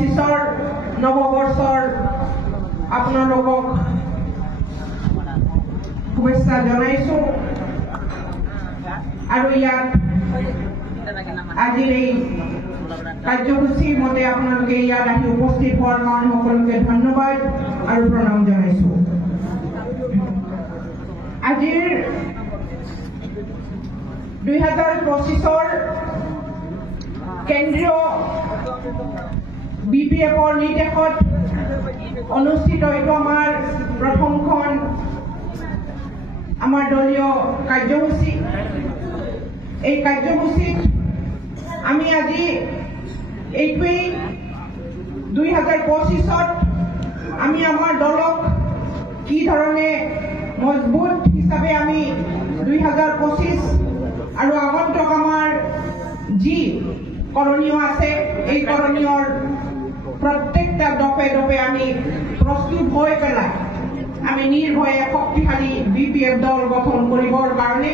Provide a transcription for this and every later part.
2025 নৱবৰ্ষৰ আপোনালোকক শুভেচ্ছা জনাইছো আৰু ইয়াত আজিৰ এই কাৰ্যসূচীৰ মতে আপোনালোকে ইয়াত আহি উপস্থিত হোৱাৰ কাৰণে সকলোকে ধন্যবাদ আৰু প্ৰণাম জনাইছো। আজিৰ 2025 কেন্দ্ৰীয় BPF-ৰ নিৰ্দেশত অনুষ্ঠিত এইটো আমাৰ প্ৰথমখন আমাৰ দলীয় কাৰ্যসূচী। এই কাৰ্যসূচীত আমি আজি এইটোৱেই 2025ত আমি আমাৰ দলক কি ধৰণে মজবুত হিচাপে আমি 2025 আৰু আগন্তুক আমাৰ যি কৰণীয় আছে এই কৰণীয়ৰ প্ৰত্যেকটা দফে দফে আমি প্ৰস্তুত হয়ে পেলাই আমি নিৰ্ভয়ে শক্তিশালী BPF দল গঠন কৰিবৰ কাৰণে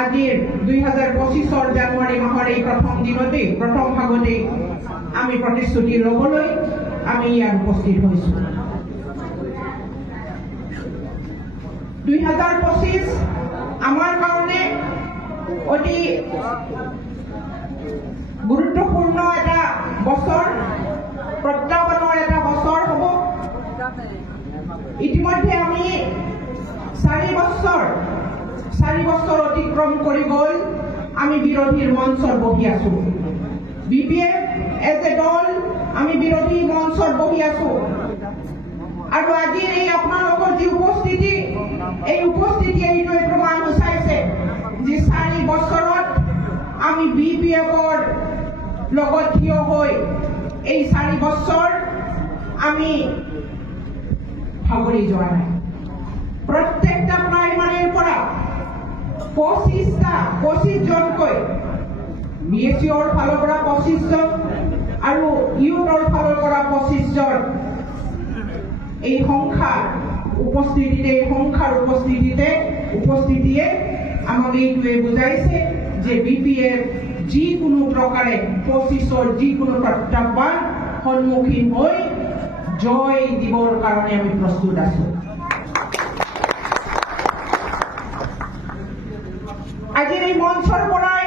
আজিৰ 2025 জানুৱাৰী মাহৰ এই প্ৰথম দিনতে প্ৰথম ভাগতে আমি প্ৰতিশ্ৰুতি ল'বলৈ আমি ইয়াত উপস্থিত হৈছো। 2025 আমাৰ কাৰণে অতি গুৰুত্বপূৰ্ণ এটা বছৰ, প্ৰত্যাহ্বানৰ এটা বছৰ হ'ব। ইতিমধ্যে আমি 4 বছৰ অতিক্ৰম কৰি গ'ল আমি বিৰোধীৰ মঞ্চত বহি আছো। BPF এজ এ দল আমি বিৰোধী মঞ্চত বহি আছো আৰু আজিৰ এই আপোনালোকৰ যি উপস্থিতি এই উপস্থিতিয়ে এইটোৱে প্ৰমাণ হৈছে যে 4 বছৰত আমি BPF-ৰ লগত থিয় হৈ এই 4 বছৰ আমি ভাগৰি যোৱা নাই। প্ৰত্যেকটা প্ৰাইমাৰীৰ পৰা 25 জনকৈ BSC-ৰ ফালৰ পৰা 25 জন আৰু ইউথৰ ফালৰ পৰা 25 জন এই সংখ্যাৰ উপস্থিতিয়ে আমাক এইটোৱে বুজাইছে যে BPF যিকোনো প্ৰকাৰে 25ৰ যিকোনো প্ৰত্যাহ্বান সন্মুখীন হৈ জয় দিবৰ কাৰণে আমি প্ৰস্তুত আছো। আজিৰ এই মঞ্চৰ পৰাই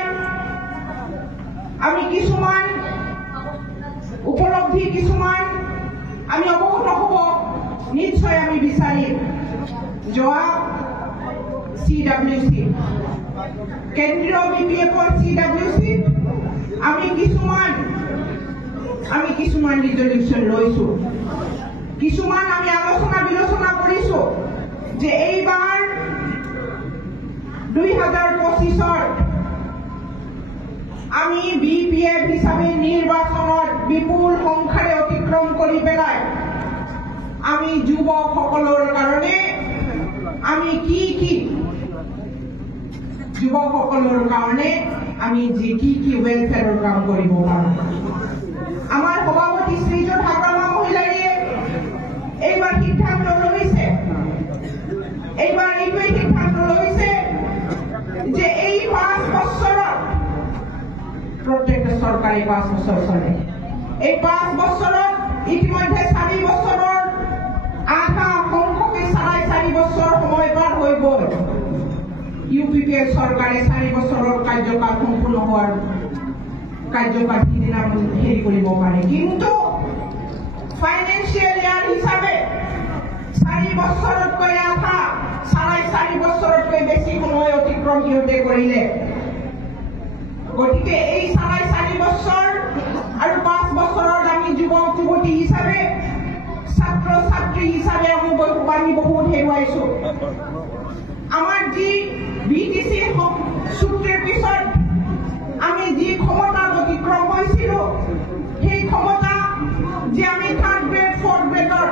আমি কিছুমান উপলব্ধি আমি অৱগত হ'ব নিশ্চয় আমি বিচাৰিম। যোৱা CWC কেন্দ্ৰীয় BPF-ৰ CWC আমি কিছুমান ৰিজলিউশ্যন লৈছো, কিছুমান আমি আলোচনা বিলোচনা কৰিছো যে এইবাৰ 2025 আমি BPF হিচাপে নিৰ্বাচনত বিপুল সংখ্যাৰে অতিক্ৰম কৰি পেলাই আমি যুৱকসকলৰ কাৰণে আমি কি যুৱকসকলৰ কাৰণে আমি কি ৱেলফেয়াৰৰ কাম কৰিব পাৰোঁ। আমাৰ সভাপতি শ্ৰীযুত হাগ্ৰামা মহিলাৰীয়ে এইবাৰ সিদ্ধান্ত লৈছে, এইবাৰ এইটোৱেই সিদ্ধান্ত লৈছে যে এই 5 বছৰত প্ৰত্যেকটা চৰকাৰে 5 বছৰ চলে। এই 5 বছৰত ইতিমধ্যে 4 বছৰৰ আধা সংখ্যকে 4.5 বছৰ সময় পাৰ হৈ গ'ল। UPPF চৰকাৰে 4 বছৰৰ কাৰ্যকাল সম্পূৰ্ণ হোৱাৰ কাৰ্যকাল সিদিনা হেৰি কৰিব পাৰে, কিন্তু ফাইনেন্সিয়েল ইয়াৰ হিচাপে 4 বছৰতকৈ আধা 4.5 বছৰতকৈ বেছি সময় অতিক্ৰম সিহঁতে কৰিলে। গতিকে এই 4.5 বছৰ আৰু 5 বছৰত আমি যুৱক যুৱতী হিচাপে ছাত্ৰ ছাত্ৰী হিচাপে আমি বহুত হেৰুৱাইছো। আমাৰ যি BTC চুক্তিৰ পিছত আমি যি ক্ষমতা অতিক্ৰম হৈছিলো সেই ক্ষমতা যে আমি 3rd গ্ৰেড 4th গ্ৰেডৰ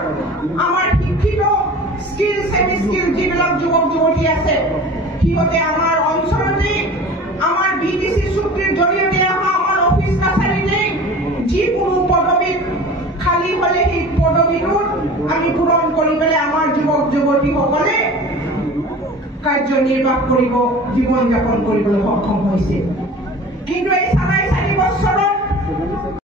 আমাৰ শিক্ষিত স্কিল সেমি স্কিল যিবিলাক যুৱক যুৱতী আছে সিহঁতে আমাৰ অঞ্চলতে আমাৰ BTC চুক্তিৰ জৰিয়তে আমাৰ অফিচ কাছাৰীতে যিকোনো পদবীত খালী হলে সেই পদবীটোত আমি পূৰণ কৰি পেলাই আমাৰ যুৱক যুৱতীসকলে কাৰ্যনিৰ্বাহ কৰিব, জীৱন যাপন কৰিবলৈ সক্ষম হৈছে। কিন্তু